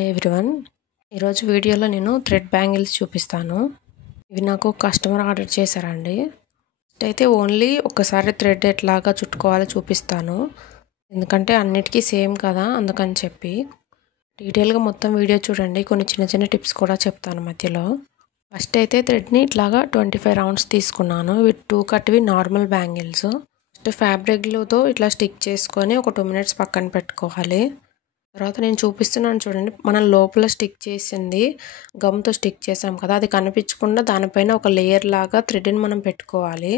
Hi everyone. ఈరోజు వీడియోలో నేను థ్రెడ్ బ్యాంగిల్స్ చూపిస్తాను. ఇవి నాకు కస్టమర్ ఆర్డర్ చేశారండి. ఫస్ట్ అయితే ఓన్లీ ఒక్కసారి థ్రెడ్ ఎట్లాగా చుట్టుకోవాలో చూపిస్తాను, ఎందుకంటే అన్నిటికీ సేమ్ కదా, అందుకని చెప్పి డీటెయిల్గా మొత్తం వీడియో చూడండి. కొన్ని చిన్న చిన్న టిప్స్ కూడా చెప్తాను మధ్యలో. ఫస్ట్ అయితే థ్రెడ్ని ఇట్లాగా 25 రౌండ్స్ తీసుకున్నాను. ఇవి 2 కట్వి నార్మల్ బ్యాంగిల్స్. ఫస్ట్ ఫ్యాబ్రిక్ గ్లూతో ఇట్లా స్టిక్ చేసుకొని ఒక 2 మినిట్స్ పక్కన పెట్టుకోవాలి. తర్వాత నేను చూపిస్తున్నాను చూడండి, మనం లోపల స్టిక్ చేసింది గమ్తో స్టిక్ చేసాం కదా, అది కనిపించకుండా దానిపైన ఒక లేయర్ లాగా థ్రెడ్ని మనం పెట్టుకోవాలి.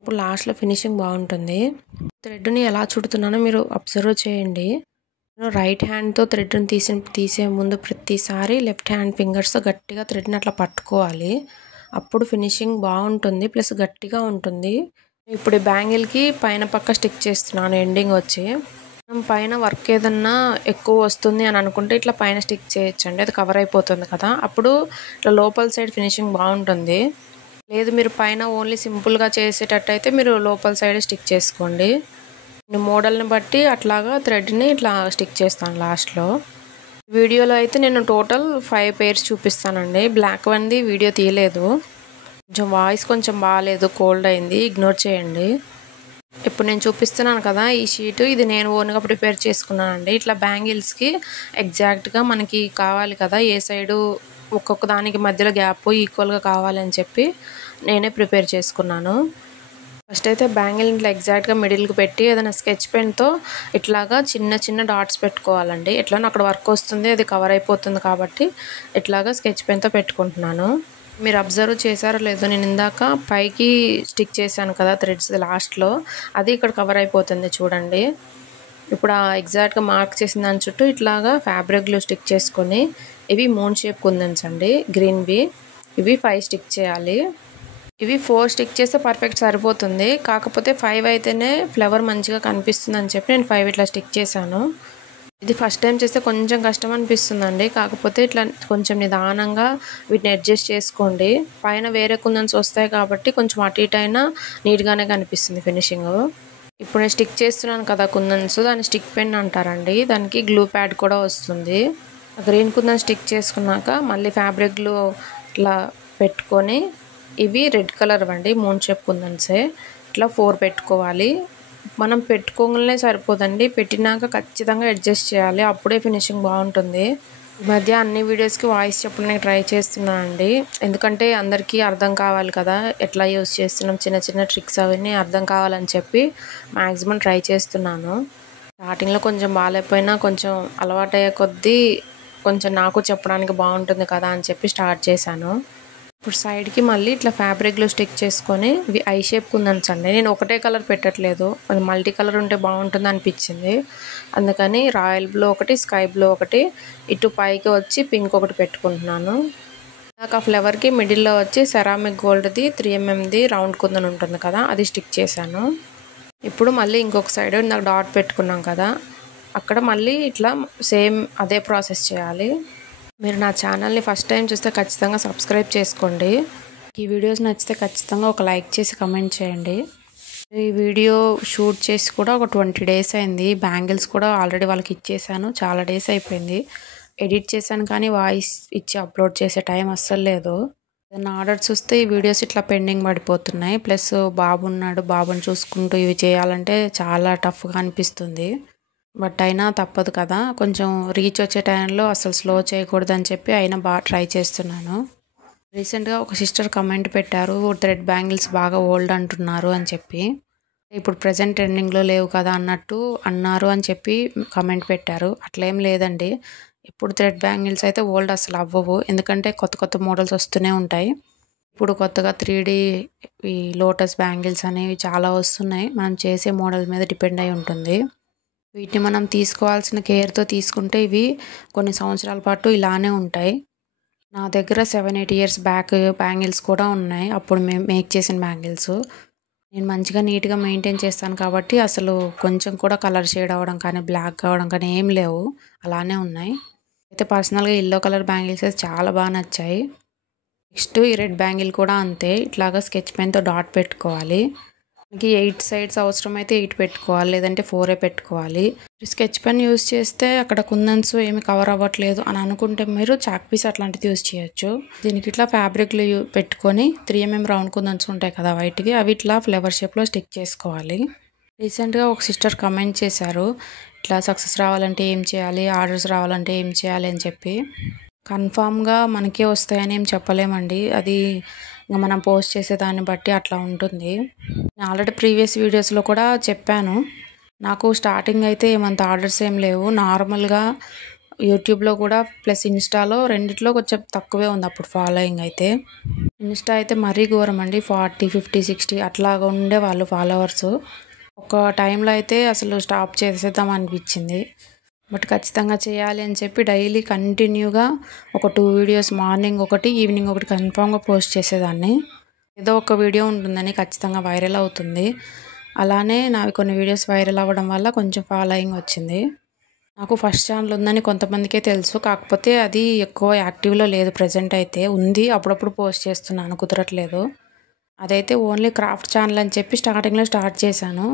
ఇప్పుడు లాస్ట్లో ఫినిషింగ్ బాగుంటుంది. థ్రెడ్ని ఎలా చుడుతున్నానో మీరు అబ్జర్వ్ చేయండి. నేను రైట్ హ్యాండ్తో థ్రెడ్ని తీసే ముందు ప్రతిసారి లెఫ్ట్ హ్యాండ్ ఫింగర్స్తో గట్టిగా థ్రెడ్ని అట్లా పట్టుకోవాలి. అప్పుడు ఫినిషింగ్ బాగుంటుంది, ప్లస్ గట్టిగా ఉంటుంది. ఇప్పుడు ఈ బ్యాంగిల్కి పైన పక్క స్టిక్ చేస్తున్నాను ఎండింగ్ వచ్చి. మనం పైన వర్క్ ఏదన్నా ఎక్కువ వస్తుంది అని అనుకుంటే ఇట్లా పైన స్టిక్ చేయొచ్చండి, అది కవర్ అయిపోతుంది కదా, అప్పుడు ఇట్లా లోపల సైడ్ ఫినిషింగ్ బాగుంటుంది. లేదు మీరు పైన ఓన్లీ సింపుల్గా చేసేటట్టయితే మీరు లోపల సైడ్ స్టిక్ చేసుకోండి. నేను మోడల్ని బట్టి అట్లాగా థ్రెడ్ని ఇట్లా స్టిక్ చేస్తాను లాస్ట్లో. వీడియోలో అయితే నేను టోటల్ 5 పేర్స్ చూపిస్తానండి. బ్లాక్ వన్ది వీడియో తీయలేదు, కొంచెం వాయిస్ కొంచెం బాగాలేదు, కోల్డ్ అయింది, ఇగ్నోర్ చేయండి. ఇప్పుడు నేను చూపిస్తున్నాను కదా ఈ షీటు, ఇది నేను ఓన్గా ప్రిపేర్ చేసుకున్నానండి. ఇట్లా బ్యాంగిల్స్కి ఎగ్జాక్ట్గా మనకి కావాలి కదా, ఏ సైడు ఒక్కొక్క దానికి మధ్యలో గ్యాప్ ఈక్వల్గా కావాలని చెప్పి నేనే ప్రిపేర్ చేసుకున్నాను. ఫస్ట్ అయితే బ్యాంగిల్ ఇట్లా ఎగ్జాక్ట్గా మిడిల్కి పెట్టి ఏదైనా స్కెచ్ పెన్తో ఇట్లాగా చిన్న చిన్న డాట్స్ పెట్టుకోవాలండి. ఎట్లా అక్కడ వర్క్ వస్తుంది, అది కవర్ అయిపోతుంది కాబట్టి ఇట్లాగా స్కెచ్ పెన్తో పెట్టుకుంటున్నాను. మీరు అబ్జర్వ్ చేశారో లేదో, నేను ఇందాక పైకి స్టిక్ చేశాను కదా థ్రెడ్స్ లాస్ట్లో, అది ఇక్కడ కవర్ అయిపోతుంది చూడండి. ఇప్పుడు ఆ ఎగ్జాక్ట్గా మార్క్ చేసిన దాని చుట్టూ ఇట్లాగా ఫ్యాబ్రిక్ గ్లూ స్టిక్ చేసుకొని, ఇవి మూన్ షేప్ కుందన్స్ అండి గ్రీన్వి, ఇవి 5 స్టిక్ చేయాలి. ఇవి 4 స్టిక్ చేస్తే పర్ఫెక్ట్ సరిపోతుంది, కాకపోతే 5 అయితేనే ఫ్లవర్ మంచిగా కనిపిస్తుంది అని చెప్పి నేను 5 ఇట్లా స్టిక్ చేశాను. ఇది ఫస్ట్ టైం చేస్తే కొంచెం కష్టం అనిపిస్తుందండి, కాకపోతే ఇట్లా కొంచెం నిదానంగా వీటిని అడ్జస్ట్ చేసుకోండి. పైన వేరే కుందన్స్ వస్తాయి కాబట్టి కొంచెం అటు ఇటు అయినా నీట్గానే కనిపిస్తుంది ఫినిషింగ్. ఇప్పుడు నేను స్టిక్ చేస్తున్నాను కదా కుందన్స్, దాన్ని స్టిక్ పెన్ అంటారండి. దానికి గ్లూ ప్యాడ్ కూడా వస్తుంది. గ్రీన్ కుందన్ స్టిక్ చేసుకున్నాక మళ్ళీ ఫ్యాబ్రిక్ గ్లూ ఇట్లా పెట్టుకొని, ఇవి రెడ్ కలర్ అండి మూన్ షేప్ కుందన్సే, ఇట్లా 4 పెట్టుకోవాలి. మనం పెట్టుకోగానే సరిపోదండి, పెట్టినాక ఖచ్చితంగా అడ్జస్ట్ చేయాలి, అప్పుడే ఫినిషింగ్ బాగుంటుంది. ఈ మధ్య అన్ని వీడియోస్కి వాయిస్ చెప్పడానికి ట్రై చేస్తున్నానండి, ఎందుకంటే అందరికీ అర్థం కావాలి కదా, ఎట్లా యూస్ చేస్తున్నాం, చిన్న చిన్న ట్రిక్స్ అవన్నీ అర్థం కావాలని చెప్పి మ్యాక్సిమం ట్రై చేస్తున్నాను. స్టార్టింగ్లో కొంచెం బాగాలేకపోయినా కొంచెం అలవాటు అయ్యే కొద్దీ కొంచెం నాకు చెప్పడానికి బాగుంటుంది కదా అని చెప్పి స్టార్ట్ చేశాను. ఇప్పుడు సైడ్కి మళ్ళీ ఇట్లా ఫ్యాబ్రిక్ గ్లూ స్టిక్ చేసుకొని, ఇవి ఐ షేప్ కుందన్స్ అండి. నేను ఒకటే కలర్ పెట్టట్లేదు, అది మల్టీ కలర్ ఉంటే బాగుంటుంది అనిపించింది, అందుకని రాయల్ బ్లూ ఒకటి, స్కై బ్లూ ఒకటి, ఇటు పైకి వచ్చి పింక్ ఒకటి పెట్టుకుంటున్నాను. నాకు ఆ ఫ్లవర్కి మిడిల్లో వచ్చి సెరామిక్ గోల్డ్ది 3mm రౌండ్ కుందన్ ఉంటుంది కదా, అది స్టిక్ చేశాను. ఇప్పుడు మళ్ళీ ఇంకొక సైడ్ నాకు డాట్ పెట్టుకున్నాం కదా, అక్కడ మళ్ళీ ఇట్లా సేమ్ అదే ప్రాసెస్ చేయాలి. మీరు నా ఛానల్ని ఫస్ట్ టైం చూస్తే ఖచ్చితంగా సబ్స్క్రైబ్ చేసుకోండి. ఈ వీడియోస్ నచ్చితే ఖచ్చితంగా ఒక లైక్ చేసి కమెంట్ చేయండి. ఈ వీడియో షూట్ చేసి కూడా ఒక 20 డేస్ అయింది. బ్యాంగిల్స్ కూడా ఆల్రెడీ వాళ్ళకి ఇచ్చేసాను, చాలా డేస్ అయిపోయింది. ఎడిట్ చేశాను కానీ వాయిస్ ఇచ్చి అప్లోడ్ చేసే టైం అస్సలు లేదు. నా ఆర్డర్స్ వస్తే ఈ వీడియోస్ ఇట్లా పెండింగ్ పడిపోతున్నాయి. ప్లస్ బాబు ఉన్నాడు, బాబుని చూసుకుంటూ ఇవి చేయాలంటే చాలా టఫ్గా అనిపిస్తుంది. బట్ అయినా తప్పదు కదా, కొంచెం రీచ్ వచ్చే టైంలో అసలు స్లో చేయకూడదని చెప్పి అయినా బాగా ట్రై చేస్తున్నాను. రీసెంట్గా ఒక సిస్టర్ కమెంట్ పెట్టారు, థ్రెడ్ బ్యాంగిల్స్ బాగా ఓల్డ్ అంటున్నారు అని చెప్పి. ఇప్పుడు ప్రజెంట్ ట్రెండింగ్లో లేవు కదా అన్నట్టు అన్నారు అని చెప్పి కమెంట్ పెట్టారు. అట్లేం లేదండి, ఇప్పుడు థ్రెడ్ బ్యాంగిల్స్ అయితే ఓల్డ్ అసలు అవ్వవు, ఎందుకంటే కొత్త కొత్త మోడల్స్ వస్తూనే ఉంటాయి. ఇప్పుడు కొత్తగా 3D ఈ లోటస్ బ్యాంగిల్స్ అనేవి చాలా వస్తున్నాయి. మనం చేసే మోడల్ మీద డిపెండ్ అయి ఉంటుంది. వీటిని మనం తీసుకోవాల్సిన కేర్తో తీసుకుంటే ఇవి కొన్ని సంవత్సరాల పాటు ఇలానే ఉంటాయి. నా దగ్గర 7-8 ఇయర్స్ బ్యాక్ బ్యాంగిల్స్ కూడా ఉన్నాయి, అప్పుడు మేము మేక్ చేసిన బ్యాంగిల్స్. నేను మంచిగా నీట్గా మెయింటైన్ చేస్తాను కాబట్టి అసలు కొంచెం కూడా కలర్ షేడ్ అవ్వడం కానీ బ్లాక్ అవ్వడం కానీ ఏం లేవు, అలానే ఉన్నాయి. అయితే పర్సనల్గా ఎల్లో కలర్ బ్యాంగిల్స్ అయితే చాలా బాగా నచ్చాయి. నెక్స్ట్ ఈ రెడ్ బ్యాంగిల్ కూడా అంతే, ఇట్లాగా స్కెచ్ పెన్తో డాట్ పెట్టుకోవాలి. మనకి 8 సైడ్స్ అవసరమైతే 8 పెట్టుకోవాలి, లేదంటే 4 పెట్టుకోవాలి. స్కెచ్ పెన్ యూస్ చేస్తే అక్కడ కుందన్స్ ఏమి కవర్ అవ్వట్లేదు అని అనుకుంటే మీరు చాక్ పీస్ అట్లాంటిది యూస్ చేయొచ్చు. దీనికి ఇట్లా ఫ్యాబ్రిక్లు పెట్టుకొని 3mm రౌండ్ కుందన్స్ ఉంటాయి కదా వైట్వి, అవి ఇట్లా ఫ్లవర్ షేప్లో స్టిక్ చేసుకోవాలి. రీసెంట్గా ఒక సిస్టర్ కమెంట్ చేశారు, ఇట్లా సక్సెస్ రావాలంటే ఏం చేయాలి, ఆర్డర్స్ రావాలంటే ఏం చేయాలి అని చెప్పి. కన్ఫామ్గా మనకే వస్తాయని ఏం చెప్పలేమండి, అది ఇంకా మనం పోస్ట్ చేసే దాన్ని బట్టి అట్లా ఉంటుంది. నేను ఆల్రెడీ ప్రీవియస్ వీడియోస్లో కూడా చెప్పాను, నాకు స్టార్టింగ్ అయితే ఏమంత ఆర్డర్స్ ఏం లేవు. నార్మల్గా యూట్యూబ్లో కూడా ప్లస్ ఇన్స్టాలో రెండిట్లో కొంచెం తక్కువే ఉంది అప్పుడు ఫాలోయింగ్ అయితే. ఇన్స్టా అయితే మరీ ఘోరం అండి, 40, 50, 60 అట్లాగా ఉండే వాళ్ళు ఫాలోవర్స్. ఒక టైంలో అయితే అసలు స్టాప్ చేసేద్దాం అనిపించింది. బట్ ఖచ్చితంగా చేయాలి అని చెప్పి డైలీ కంటిన్యూగా ఒక 2 వీడియోస్, మార్నింగ్ ఒకటి, ఈవినింగ్ ఒకటి కన్ఫామ్గా పోస్ట్ చేసేదాన్ని. ఏదో ఒక వీడియో ఉంటుందని ఖచ్చితంగా వైరల్ అవుతుంది. అలానే నావి కొన్ని వీడియోస్ వైరల్ అవ్వడం వల్ల కొంచెం ఫాలోయింగ్ వచ్చింది. నాకు ఫస్ట్ ఛానల్ ఉందని కొంతమందికే తెలుసు, కాకపోతే అది ఎక్కువ యాక్టివ్లో లేదు. ప్రజెంట్ అయితే ఉంది, అప్పుడప్పుడు పోస్ట్ చేస్తున్నాను, కుదరట్లేదు. అదైతే ఓన్లీ క్రాఫ్ట్ ఛానల్ అని చెప్పి స్టార్టింగ్లో స్టార్ట్ చేశాను.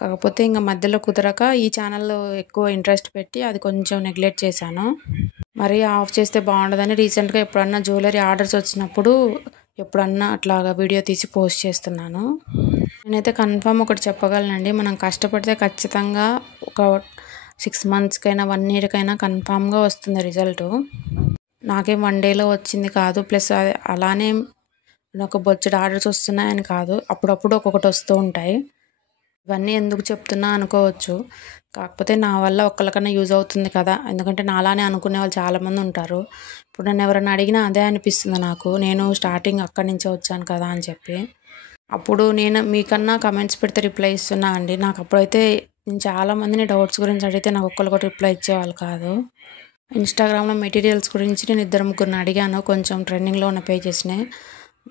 కాకపోతే ఇంకా మధ్యలో కుదరక ఈ ఛానల్లో ఎక్కువ ఇంట్రెస్ట్ పెట్టి అది కొంచెం నెగ్లెక్ట్ చేశాను. మరీ ఆఫ్ చేస్తే బాగుండదని రీసెంట్గా ఎప్పుడన్నా జ్యువెలరీ ఆర్డర్స్ వచ్చినప్పుడు ఎప్పుడన్నా అట్లాగా వీడియో తీసి పోస్ట్ చేస్తున్నాను. నేనైతే కన్ఫామ్ ఒకటి చెప్పగలనండి, మనం కష్టపడితే ఖచ్చితంగా ఒక 6 మంత్స్కైనా 1 ఇయర్కైనా కన్ఫామ్గా వస్తుంది రిజల్ట్. నాకేం 1 డేలో వచ్చింది కాదు, ప్లస్ అలానే నాకు బొచ్చెడు ఆర్డర్స్ వస్తున్నాయని కాదు, అప్పుడప్పుడు ఒక్కొక్కటి వస్తూ ఉంటాయి. ఇవన్నీ ఎందుకు చెప్తున్నా అనుకోవచ్చు, కాకపోతే నా వల్ల ఒక్కరికన్నా యూజ్ అవుతుంది కదా, ఎందుకంటే నాలానే అనుకునే వాళ్ళు చాలామంది ఉంటారు. ఇప్పుడు నన్ను ఎవరైనా అడిగినా అదే అనిపిస్తుంది నాకు, నేను స్టార్టింగ్ అక్కడి నుంచే వచ్చాను కదా అని చెప్పి. అప్పుడు నేను మీకన్నా కమెంట్స్ పెడితే రిప్లై ఇస్తున్నా అండి, నాకు అప్పుడైతే నేను చాలామందిని డౌట్స్ గురించి అడిగితే నాకు ఒక్కరు కూడా రిప్లై ఇచ్చేవాళ్ళు కాదు. ఇన్స్టాగ్రామ్లో మెటీరియల్స్ గురించి నేను 2-3 అడిగాను, కొంచెం ట్రెండింగ్లో ఉన్న పేజెస్ని.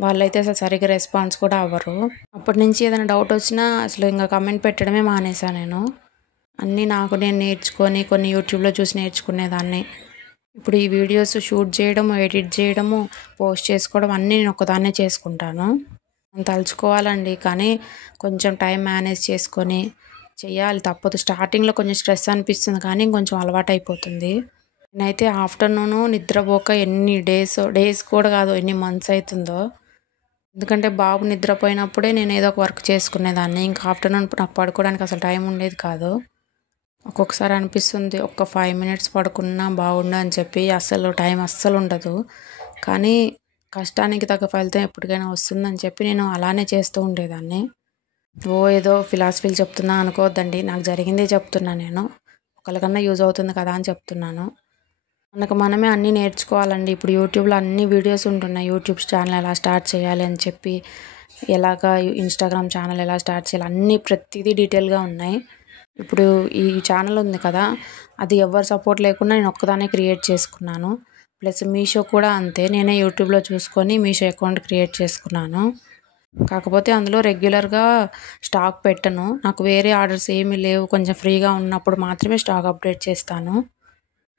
వాళ్ళైతే అసలు సరిగ్గా రెస్పాన్స్ కూడా అవ్వరు. అప్పటి నుంచి ఏదైనా డౌట్ వచ్చినా అసలు ఇంకా కమెంట్ పెట్టడమే మానేశాను నేను. అన్నీ నాకు నేను నేర్చుకొని కొన్ని యూట్యూబ్లో చూసి నేర్చుకునేదాన్ని. ఇప్పుడు ఈ వీడియోస్ షూట్ చేయడము, ఎడిట్ చేయడము, పోస్ట్ చేసుకోవడం అన్నీ నేను ఒక్కదాన్నే చేసుకుంటాను. నేను తలుచుకోవాలండి, కానీ కొంచెం టైం మేనేజ్ చేసుకొని చెయ్యాలి, తప్పదు. స్టార్టింగ్లో కొంచెం స్ట్రెస్ అనిపిస్తుంది, కానీ ఇంకొంచెం అలవాటు అయిపోతుంది. నేనైతే ఆఫ్టర్నూను నిద్రపోక ఎన్ని డేస్ కూడా కాదు, ఎన్ని మంత్స్ అవుతుందో. ఎందుకంటే బాబు నిద్రపోయినప్పుడే నేను ఏదో ఒక వర్క్ చేసుకునేదాన్ని, ఇంకా ఆఫ్టర్నూన్ నాకు పడుకోవడానికి అసలు టైం ఉండేది కాదు. ఒక్కొక్కసారి అనిపిస్తుంది ఒక్క 5 మినిట్స్ పడుకున్నా బాగుండు అని చెప్పి, అస్సలు టైం అస్సలు ఉండదు. కానీ కష్టానికి తగ్గ ఫలితం ఎప్పటికైనా వస్తుందని చెప్పి నేను అలానే చేస్తూ ఉండేదాన్ని. ఏదో ఫిలాసఫీలు చెప్తున్నా అనుకోవద్దండి, నాకు జరిగిందే చెప్తున్నా నేను, ఒకరికన్నా యూజ్ అవుతుంది కదా అని చెప్తున్నాను. మనకు మనమే అన్నీ నేర్చుకోవాలండి. ఇప్పుడు యూట్యూబ్లో అన్ని వీడియోస్ ఉంటున్నాయి, యూట్యూబ్ ఛానల్ ఎలా స్టార్ట్ చేయాలి అని చెప్పి, ఎలాగా ఇన్స్టాగ్రామ్ ఛానల్ ఎలా స్టార్ట్ చేయాలి, అన్నీ ప్రతిదీ డీటెయిల్గా ఉన్నాయి. ఇప్పుడు ఈ ఛానల్ ఉంది కదా, అది ఎవరు సపోర్ట్ లేకుండా నేను ఒక్కదానే క్రియేట్ చేసుకున్నాను. ప్లస్ మీషో కూడా అంతే, నేనే యూట్యూబ్లో చూసుకొని మీషో అకౌంట్ క్రియేట్ చేసుకున్నాను. కాకపోతే అందులో రెగ్యులర్గా స్టాక్ పెట్టను, నాకు వేరే ఆర్డర్స్ ఏమీ లేవు, కొంచెం ఫ్రీగా ఉన్నప్పుడు మాత్రమే స్టాక్ అప్డేట్ చేస్తాను.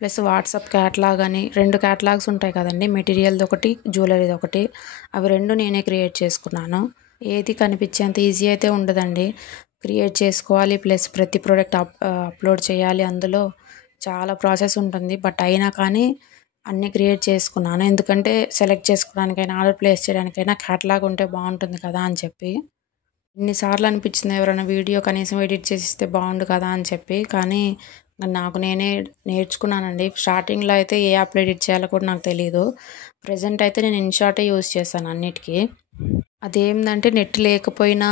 ప్లస్ వాట్సాప్ క్యాటలాగ్ అని 2 క్యాటలాగ్స్ ఉంటాయి కదండి, మెటీరియల్ది ఒకటి, జ్యువెలరీది ఒకటి. అవి 2 నేనే క్రియేట్ చేసుకున్నాను. ఏది కనిపించేంత ఈజీ అయితే ఉండదండి, క్రియేట్ చేసుకోవాలి, ప్లస్ ప్రతి ప్రోడక్ట్ అప్లోడ్ చేయాలి, అందులో చాలా ప్రాసెస్ ఉంటుంది. బట్ అయినా కానీ అన్నీ క్రియేట్ చేసుకున్నాను, ఎందుకంటే సెలెక్ట్ చేసుకోవడానికైనా, ఆర్డర్ ప్లేస్ చేయడానికైనా క్యాటలాగ్ ఉంటే బాగుంటుంది కదా అని చెప్పి. ఎన్నిసార్లు అనిపించింది ఎవరైనా వీడియో కనీసం ఎడిట్ చేసిస్తే బాగుండు కదా అని చెప్పి, కానీ నాకు నేనే నేర్చుకున్నానండి. స్టార్టింగ్లో అయితే ఏ యాప్లో ఎడిట్ చేయాలో కూడా నాకు తెలియదు. ప్రజెంట్ అయితే నేను ఇన్షాటే యూజ్ చేశాను అన్నిటికీ. అదేంటంటే నెట్ లేకపోయినా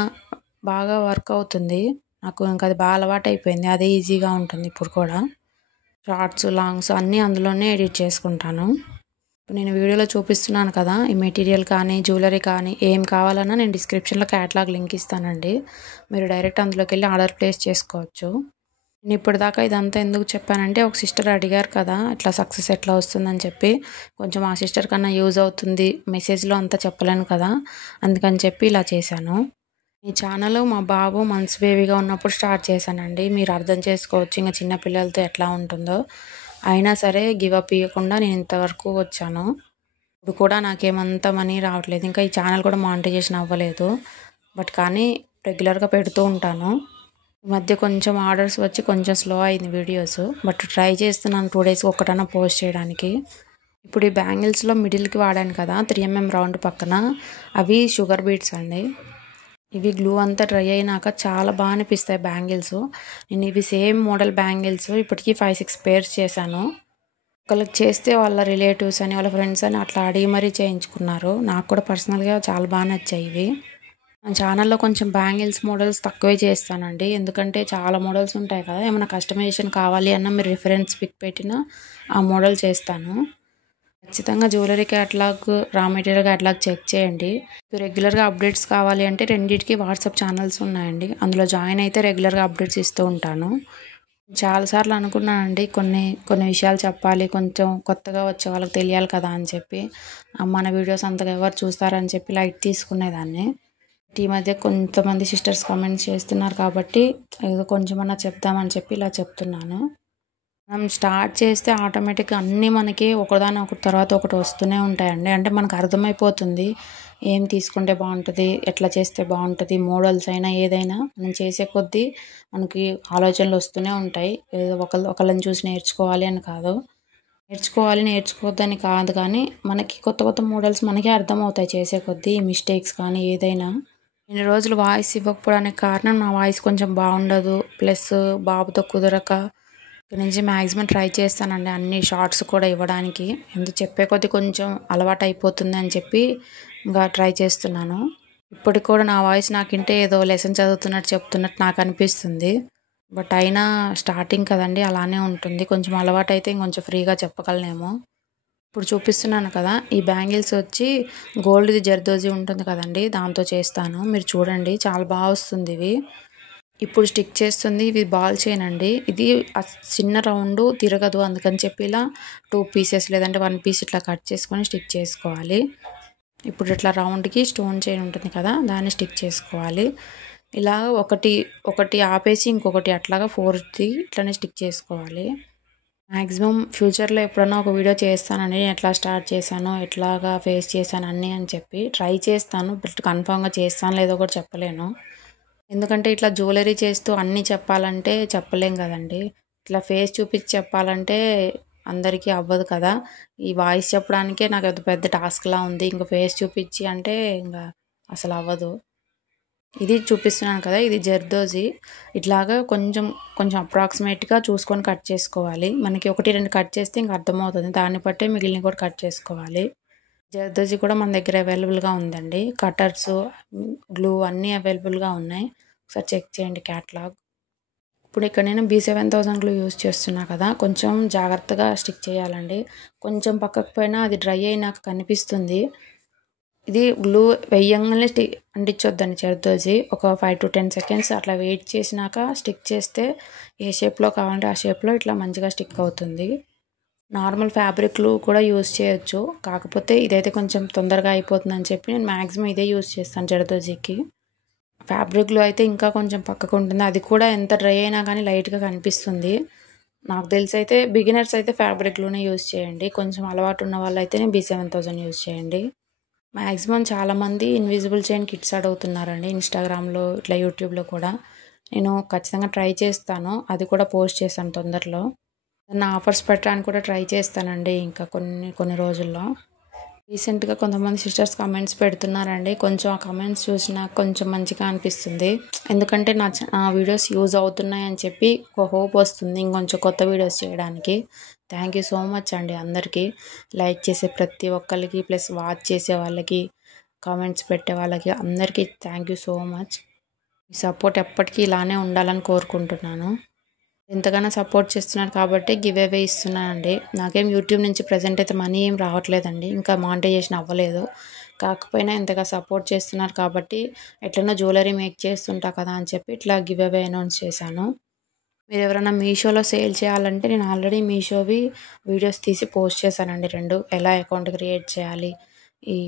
బాగా వర్క్ అవుతుంది నాకు, ఇంకా అది బాగా అలవాటు అయిపోయింది, అదే ఈజీగా ఉంటుంది. ఇప్పుడు కూడా షార్ట్స్, లాంగ్స్ అన్నీ అందులోనే ఎడిట్ చేసుకుంటాను. నేను వీడియోలో చూపిస్తున్నాను కదా, ఈ మెటీరియల్ కానీ, జ్యువెలరీ కానీ ఏం కావాలన్నా నేను డిస్క్రిప్షన్లో క్యాటలాగ్ లింక్ ఇస్తానండి, మీరు డైరెక్ట్ అందులోకి వెళ్ళి ఆర్డర్ ప్లేస్ చేసుకోవచ్చు. నేను ఇప్పటిదాకా ఇదంతా ఎందుకు చెప్పానంటే, ఒక సిస్టర్ అడిగారు కదా ఇట్లా సక్సెస్ ఎట్లా వస్తుందని చెప్పి, కొంచెం ఆ సిస్టర్ కన్నా యూజ్ అవుతుంది, మెసేజ్లో అంతా చెప్పలేను కదా, అందుకని చెప్పి ఇలా చేశాను. ఈ ఛానల్ మా బాబు మంత్స్ బేబీగా ఉన్నప్పుడు స్టార్ట్ చేశానండి, మీరు అర్థం చేసుకోవచ్చు ఇంకా చిన్నపిల్లలతో ఎట్లా ఉంటుందో. అయినా సరే గివ్ అప్ ఇవ్వకుండా నేను ఇంతవరకు వచ్చాను. ఇప్పుడు కూడా నాకేమంత మనీ రావట్లేదు, ఇంకా ఈ ఛానల్ కూడా మానిటైజేషన్ అవ్వలేదు. బట్ కానీ రెగ్యులర్గా పెడుతూ ఉంటాను. ఈ మధ్య కొంచెం ఆర్డర్స్ వచ్చి కొంచెం స్లో అయింది వీడియోస్, బట్ ట్రై చేస్తున్నాను 2 డేస్కి ఒక్కటన్నా పోస్ట్ చేయడానికి. ఇప్పుడు ఈ బ్యాంగిల్స్లో మిడిల్కి వాడాను కదా 3mm రౌండ్ పక్కన, అవి షుగర్ బీడ్స్ అండి. ఇవి గ్లూ అంతా డ్రై అయినాక చాలా బాగా అనిపిస్తాయి బ్యాంగిల్స్. నేను ఇవి సేమ్ మోడల్ బ్యాంగిల్స్ ఇప్పటికీ 5-6 పేర్స్ చేశాను. ఒకళ్ళకి చేస్తే వాళ్ళ రిలేటివ్స్ అని వాళ్ళ ఫ్రెండ్స్ అని అట్లా అడిగి మరీ చేయించుకున్నారు. నాకు కూడా పర్సనల్గా చాలా బాగా నచ్చాయి ఇవి. నా ఛానల్లో కొంచెం బ్యాంగిల్స్ మోడల్స్ తక్కువే చేస్తానండి, ఎందుకంటే చాలా మోడల్స్ ఉంటాయి కదా, ఏమైనా కస్టమైజేషన్ కావాలి అన్న మీరు రిఫరెన్స్ పిక్ పెట్టినా ఆ మోడల్ చేస్తాను. ఖచ్చితంగా jewellery catalogue, raw material catalogue check చేయండి. రెగ్యులర్గా అప్డేట్స్ కావాలి అంటే రెండింటికి వాట్సాప్ ఛానల్స్ ఉన్నాయండి, అందులో జాయిన్ అయితే రెగ్యులర్గా అప్డేట్స్ ఇస్తూ ఉంటాను. చాలాసార్లు అనుకున్నానండి కొన్ని విషయాలు చెప్పాలి, కొంచెం కొత్తగా వచ్చే వాళ్ళకి తెలియాలి కదా అని చెప్పి. మన వీడియోస్ అంతగా ఎవరు చూస్తారని చెప్పి లైట్ తీసుకునేదాన్ని. ఈ మధ్య కొంతమంది సిస్టర్స్ కామెంట్స్ చేస్తున్నారు కాబట్టి ఏదో కొంచెమన్నా చెప్దామని చెప్పి ఇలా చెప్తున్నాను. మనం స్టార్ట్ చేస్తే ఆటోమేటిక్గా అన్నీ మనకి ఒకదాని ఒక తర్వాత ఒకటి వస్తూనే ఉంటాయండి. అంటే మనకు అర్థమైపోతుంది ఏం తీసుకుంటే బాగుంటుంది, ఎట్లా చేస్తే బాగుంటుంది, మోడల్స్ అయినా ఏదైనా మనం చేసే కొద్దీ మనకి ఆలోచనలు వస్తూనే ఉంటాయి. ఏదో ఒకళ్ళని చూసి నేర్చుకోవాలి అని కాదు, నేర్చుకోవద్దని కాదు, కానీ మనకి కొత్త కొత్త మోడల్స్ మనకే అర్థమవుతాయి చేసే కొద్దీ, మిస్టేక్స్ కానీ ఏదైనా. ఇన్ని రోజులు వాయిస్ ఇవ్వకపోవడానికి కారణం నా వాయిస్ కొంచెం బాగుండదు, ప్లస్ బాబుతో కుదరక. ఇక్కడ నుంచి మ్యాక్సిమం ట్రై చేస్తానండి అన్ని షార్ట్స్ కూడా ఇవ్వడానికి. ఎందుకు చెప్పే కొద్దీ కొంచెం అలవాటు అయిపోతుంది అని చెప్పి ఇంకా ట్రై చేస్తున్నాను. ఇప్పటికి కూడా నా వాయిస్ నాకింటే ఏదో లెసన్ చదువుతున్నట్టు చెప్తున్నట్టు నాకు అనిపిస్తుంది, బట్ అయినా స్టార్టింగ్ కదండి అలానే ఉంటుంది. కొంచెం అలవాటు అయితే ఇంకొంచెం ఫ్రీగా చెప్పగలనేమో. ఇప్పుడు చూపిస్తున్నాను కదా ఈ బ్యాంగిల్స్ వచ్చి గోల్డ్ది జర్దోజీ ఉంటుంది కదండి, దాంతో చేస్తాను. మీరు చూడండి చాలా బాగా వస్తుంది ఇవి. ఇప్పుడు స్టిక్ చేస్తుంది ఇవి బాల్ చైన్ అండి. ఇది చిన్న రౌండ్ తిరగదు, అందుకని చెప్పి ఇలా 2 పీసెస్ లేదంటే 1 పీస్ ఇట్లా కట్ చేసుకొని స్టిక్ చేసుకోవాలి. ఇప్పుడు ఇట్లా రౌండ్కి స్టోన్ చైన్ ఉంటుంది కదా, దాన్ని స్టిక్ చేసుకోవాలి. ఇలా ఒకటి ఆపేసి ఇంకొకటి అట్లాగా 4ది ఇట్లానే స్టిక్ చేసుకోవాలి. మ్యాక్సిమం ఫ్యూచర్లో ఎప్పుడన్నా ఒక వీడియో చేస్తానండి, నేను ఎట్లా స్టార్ట్ చేశాను, ఎట్లాగా ఫేస్ చేశాను అన్నీ అని చెప్పి ట్రై చేస్తాను. బట్ కన్ఫామ్గా చేస్తాను లేదో కూడా చెప్పలేను, ఎందుకంటే ఇట్లా జ్యువెలరీ చేస్తూ అన్నీ చెప్పాలంటే చెప్పలేం కదండి. ఇట్లా ఫేస్ చూపించి చెప్పాలంటే అందరికీ అవ్వదు కదా. ఈ వాయిస్ చెప్పడానికే నాకు అది పెద్ద టాస్క్లా ఉంది, ఇంకా ఫేస్ చూపించి అంటే ఇంకా అసలు అవ్వదు. ఇది చూపిస్తున్నాను కదా, ఇది జర్దోజీ. ఇట్లాగా కొంచెం అప్రాక్సిమేట్గా చూసుకొని కట్ చేసుకోవాలి. మనకి 1-2 కట్ చేస్తే ఇంక అర్థమవుతుంది, దాన్ని బట్టే మిగిలిన కూడా కట్ చేసుకోవాలి. జర్దోజీ కూడా మన దగ్గర అవైలబుల్గా ఉందండి, కటర్స్, గ్లూ అన్నీ అవైలబుల్గా ఉన్నాయి. ఒకసారి చెక్ చేయండి క్యాటలాగ్. ఇప్పుడు ఇక్కడ నేను B7000 గ్లూ యూజ్ చేస్తున్నా కదా, కొంచెం జాగ్రత్తగా స్టిక్ చేయాలండి. కొంచెం పక్కకు పోయినా అది డ్రై అయినాక కనిపిస్తుంది. ఇది గ్లూ వేయంగానే అంటించొద్దండి జర్దోజీ. ఒక 5-10 సెకండ్స్ అట్లా వెయిట్ చేసినాక స్టిక్ చేస్తే ఏ షేప్లో కావాలంటే ఆ షేప్లో ఇట్లా మంచిగా స్టిక్ అవుతుంది. నార్మల్ ఫ్యాబ్రిక్లు కూడా యూజ్ చేయొచ్చు, కాకపోతే ఇదైతే కొంచెం తొందరగా అయిపోతుందని చెప్పి నేను మ్యాక్సిమం ఇదే యూజ్ చేస్తాను జర్దోజీకి. ఫ్యాబ్రిక్లో అయితే ఇంకా కొంచెం పక్కకు ఉంటుంది, అది కూడా ఎంత డ్రై అయినా కానీ లైట్గా కనిపిస్తుంది. నాకు తెలిసి అయితే బిగినర్స్ అయితే ఫ్యాబ్రిక్లోనే యూజ్ చేయండి, కొంచెం అలవాటు ఉన్న వాళ్ళు అయితేనే B7000 యూజ్ చేయండి. మ్యాక్సిమం చాలామంది ఇన్విజిబుల్ చైన్ కిట్స్ అడుగుతున్నారండి ఇన్స్టాగ్రామ్లో, ఇట్లా యూట్యూబ్లో కూడా. నేను ఖచ్చితంగా ట్రై చేస్తాను, అది కూడా పోస్ట్ చేస్తాను తొందరలో. నా ఆఫర్స్ పెట్టడానికి కూడా ట్రై చేస్తానండి ఇంకా కొన్ని రోజుల్లో. రీసెంట్గా కొంతమంది సిస్టర్స్ కమెంట్స్ పెడుతున్నారండి, కొంచెం ఆ కమెంట్స్ చూసినా కొంచెం మంచిగా అనిపిస్తుంది, ఎందుకంటే నా వీడియోస్ యూజ్ అవుతున్నాయని చెప్పి ఒక హోప్ వస్తుంది ఇంకొంచెం కొత్త వీడియోస్ చేయడానికి. థ్యాంక్ యూ సో మచ్ అండి అందరికీ, లైక్ చేసే ప్రతి ఒక్కరికి, ప్లస్ వాచ్ చేసే వాళ్ళకి, కామెంట్స్ పెట్టే వాళ్ళకి అందరికీ thank you so much. Me support ఎప్పటికీ ఇలానే ఉండాలని కోరుకుంటున్నాను. ఎంతగానో సపోర్ట్ చేస్తున్నారు కాబట్టి గివ్ అవే ఇస్తున్నానండి. నాకేం యూట్యూబ్ నుంచి ప్రజెంట్ అయితే మనీ ఏం రావట్లేదండి, ఇంకా మానిటైజేషన్ అవ్వలేదు. కాకపోయినా ఇంతగా సపోర్ట్ చేస్తున్నారు కాబట్టి ఎట్లనో జ్యువెలరీ మేక్ చేస్తుంటా కదా అని చెప్పి ఇట్లా గివ్ అవే అనౌన్స్ చేశాను. మీరు ఎవరైనా మీషోలో సేల్ చేయాలంటే నేను ఆల్రెడీ మీషోవి వీడియోస్ తీసి పోస్ట్ చేశానండి 2, ఎలా అకౌంట్ క్రియేట్ చేయాలి, ఈ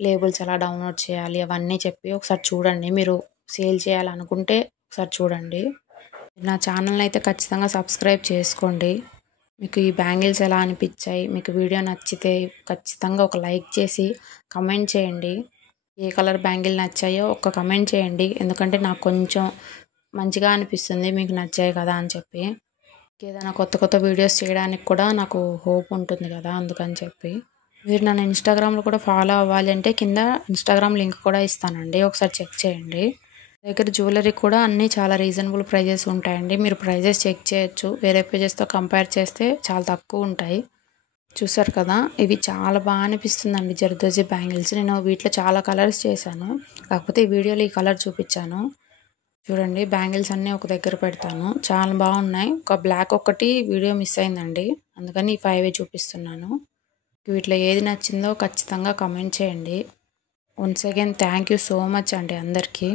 లేబుల్స్ ఎలా డౌన్లోడ్ చేయాలి అవన్నీ చెప్పి ఒకసారి చూడండి. మీరు సేల్ చేయాలనుకుంటే ఒకసారి చూడండి. నా ఛానల్ని అయితే ఖచ్చితంగా సబ్స్క్రైబ్ చేసుకోండి. మీకు ఈ బ్యాంగిల్స్ ఎలా అనిపించాయి, మీకు వీడియో నచ్చితే ఖచ్చితంగా ఒక లైక్ చేసి కమెంట్ చేయండి. ఏ కలర్ బ్యాంగిల్ నచ్చాయో ఒక్క కమెంట్ చేయండి, ఎందుకంటే నాకు కొంచెం మంచిగా అనిపిస్తుంది మీకు నచ్చాయి కదా అని చెప్పి. ఏదైనా కొత్త కొత్త వీడియోస్ చేయడానికి కూడా నాకు హోప్ ఉంటుంది కదా, అందుకని చెప్పి. మీరు నన్ను ఇన్స్టాగ్రామ్లో కూడా ఫాలో అవ్వాలి అంటే కింద ఇన్స్టాగ్రామ్ లింక్ కూడా ఇస్తానండి, ఒకసారి చెక్ చేయండి. దగ్గర జ్యువెలరీ కూడా అన్నీ చాలా రీజనబుల్ ప్రైజెస్ ఉంటాయండి, మీరు ప్రైజెస్ చెక్ చేయొచ్చు. వేరే పేజెస్తో కంపేర్ చేస్తే చాలా తక్కువ ఉంటాయి. చూసారు కదా, ఇవి చాలా బాగా అనిపిస్తుందండి జర్దోజీ బ్యాంగిల్స్. నేను వీటిలో చాలా కలర్స్ చేశాను, కాకపోతే ఈ వీడియోలో ఈ కలర్ చూపించాను. చూడండి, బ్యాంగిల్స్ అన్నీ ఒక దగ్గర పెడతాను, చాలా బాగున్నాయి. ఒక బ్లాక్ ఒక్కటి వీడియో మిస్ అయిందండి, అందుకని ఈ 5 చూపిస్తున్నాను. వీటిలో ఏది నచ్చిందో ఖచ్చితంగా కమెంట్ చేయండి. Once again thank you so much అండి అందరికీ.